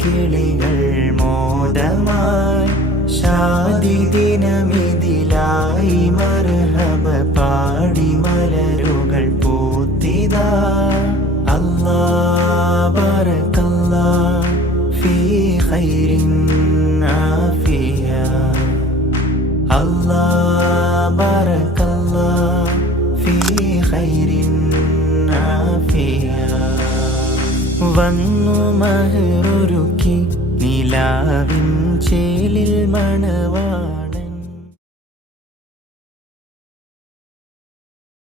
കിളികൾ മോദമായി ഷാദി ദിനമിതിലായി മർഹബ പാടി മലരുകൾ പൂത്തിതാ അല്ലാഹ് ബറകല്ലാഹ് ഫീ ഖൈരിൻ ആഫിയ അല്ലാഹ് ബറകല്ലാഹ് ഫീ ഖൈരിൻ ആഫിയ വന്നു മഹറൊരുക്കി നിലാവിൻ ചേലിൽ മണവാ